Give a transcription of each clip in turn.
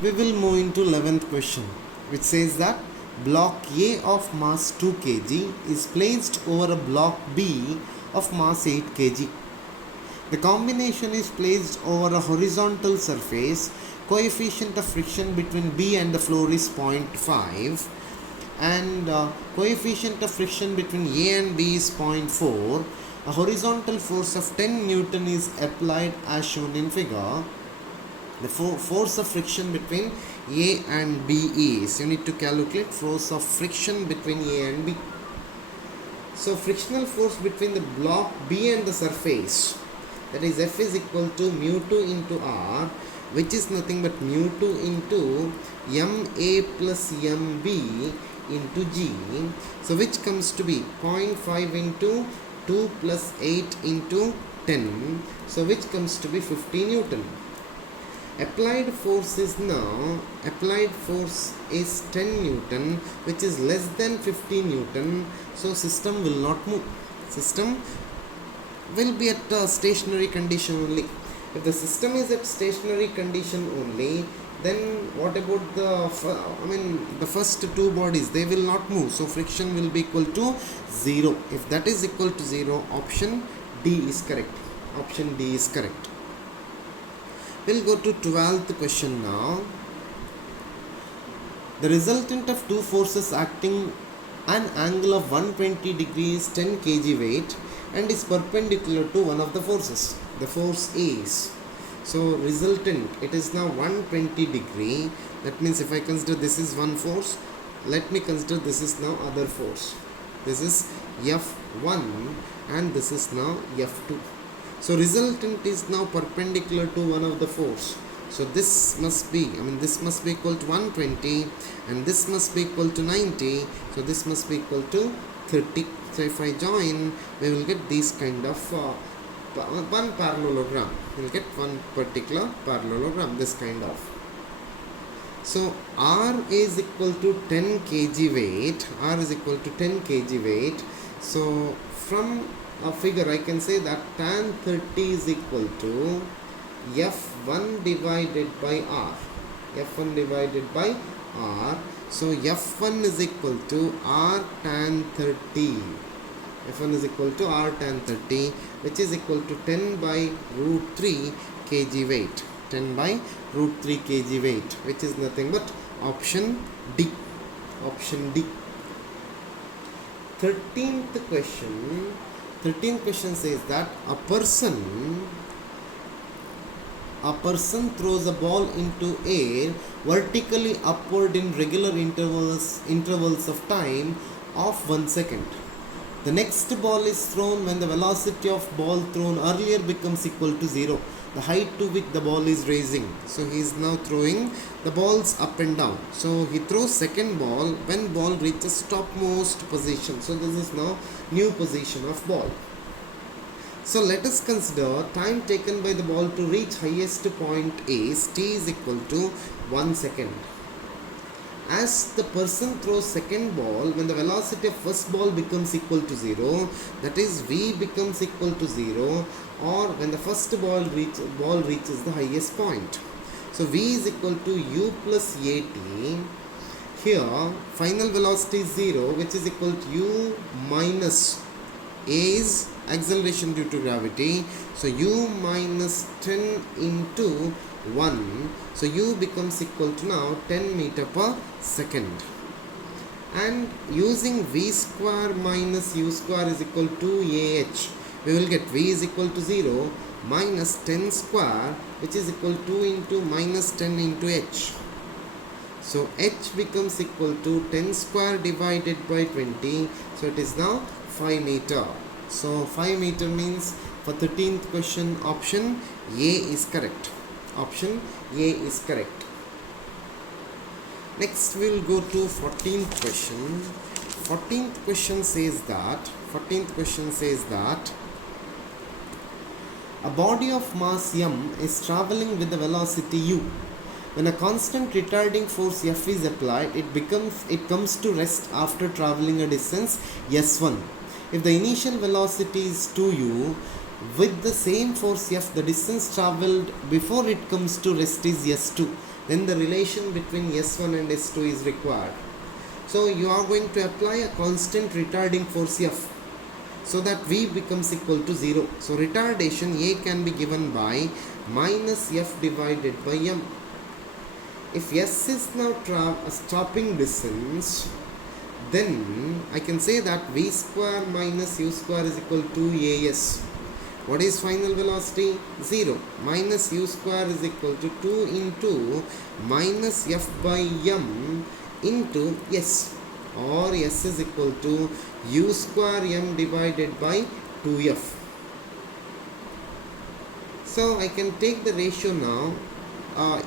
We will move into 11th question, which says that block A of mass 2 kg is placed over a block B of mass 8 kg. The combination is placed over a horizontal surface. Coefficient of friction between B and the floor is 0.5 and coefficient of friction between A and B is 0.4. A horizontal force of 10 Newton is applied as shown in figure. The force of friction between A and B is, you need to calculate force of friction between A and B. So frictional force between the block B and the surface, that is F is equal to mu 2 into R, which is nothing but mu 2 into MA plus MB into G. So which comes to be 0.5 into 2 plus 8 into 10. So which comes to be 50 Newton. Applied force is 10 Newton, which is less than 50 Newton. So system will not move. System will be at a stationary condition only. If the system is at stationary condition only, then what about the first two bodies? They will not move. So friction will be equal to 0. If that is equal to 0, option D is correct. Option D is correct. We'll go to 12th question now. The resultant of two forces acting an angle of 120 degrees 10 kg weight and is perpendicular to one of the forces. The force is, so resultant, it is now 120 degree. That means if I consider this is one force, let me consider this is now other force. This is F1 and this is now F2. So resultant is now perpendicular to one of the force. So this must be, this must be equal to 120 and this must be equal to 90. So this must be equal to 30. So if I join, we will get this kind of one parallelogram. We will get one particular parallelogram, this kind of. So R is equal to 10 kg weight. R is equal to 10 kg weight. So from a figure I can say that tan 30 is equal to F1 divided by R. F1 divided by R. So F1 is equal to R tan 30. F1 is equal to R tan 30, which is equal to 10 by root 3 kg weight. 10 by root 3 kg weight, which is nothing but option D. Option D. 13th question. 13th question says that a person throws a ball into air vertically upward in regular intervals of time of 1 second. The next ball is thrown when the velocity of ball thrown earlier becomes equal to 0, the height to which the ball is raising. So he is now throwing the balls up and down. So he throws second ball when ball reaches topmost position. So this is now new position of ball. So let us consider time taken by the ball to reach highest point is t is equal to 1 second. As the person throws second ball, when the velocity of first ball becomes equal to 0, that is v becomes equal to 0, or when the first ball reaches the highest point. So v is equal to u plus at. Here final velocity is 0, which is equal to u minus a is acceleration due to gravity. So u minus 10 into 1. So u becomes equal to now 10 meter per second. And using v square minus u square is equal to ah, we will get v is equal to 0 minus 10 square, which is equal to into minus 10 into h. So h becomes equal to 10 square divided by 20. So it is now 5 meter. So 5 meter means for 13th question option A is correct. Option A is correct. Next we will go to 14th question. 14th question says that a body of mass m is traveling with a velocity u. When a constant retarding force F is applied, it comes to rest after traveling a distance s1. If the initial velocity is 2u, with the same force F, the distance travelled before it comes to rest is s2. then the relation between S1 and S2 is required. So you are going to apply a constant retarding force F, so that V becomes equal to 0. So retardation A can be given by minus F divided by M. If S is now a stopping distance, then I can say that V square minus U square is equal to AS. What is final velocity? 0. Minus U square is equal to 2 into minus F by M into S, or S is equal to U square M divided by 2F. So I can take the ratio now.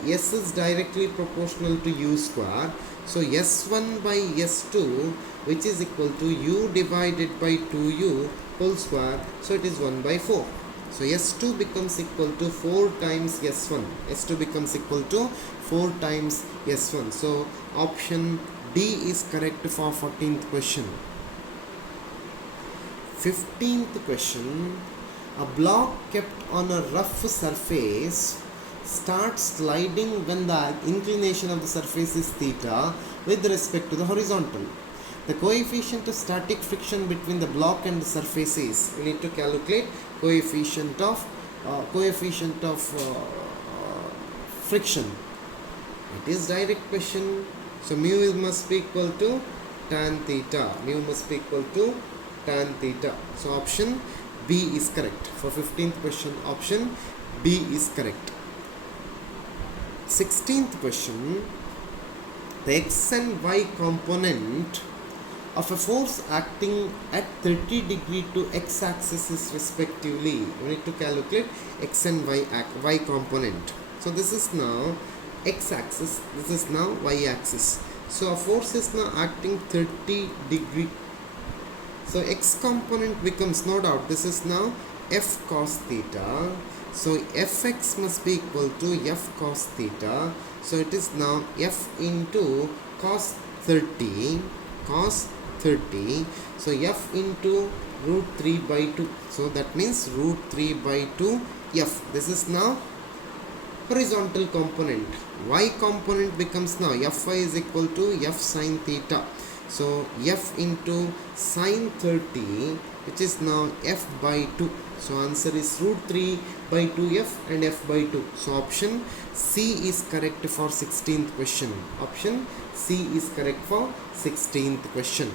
S is directly proportional to U square. So S1 by S2, which is equal to U divided by 2U whole square. So it is 1 by 4. So S2 becomes equal to 4 times S1. S2 becomes equal to 4 times S1. So option D is correct for 14th question. 15th question. A block kept on a rough surface starts sliding when the inclination of the surface is theta with respect to the horizontal. The coefficient of static friction between the block and the surface is, we need to calculate coefficient of friction. It is direct question. So mu must be equal to tan theta. Mu must be equal to tan theta. So option B is correct. For 15th question, option B is correct. 16th question. The x and y component of a force acting at 30 degree to x axis is respectively. We need to calculate x and y component. So this is now x axis, this is now y axis. So a force is now acting 30 degree. So x component becomes, no doubt, this is now f cos theta. So fx must be equal to f cos theta. So it is now f into cos 30. So f into root 3 by 2. So that means root 3 by 2 f. This is now horizontal component. Y component becomes now fy is equal to f sin theta. So f into sin 30, which is now f by 2. So answer is root 3 by 2f and f by 2. So option C is correct for 16th question. Option C is correct for 16th question.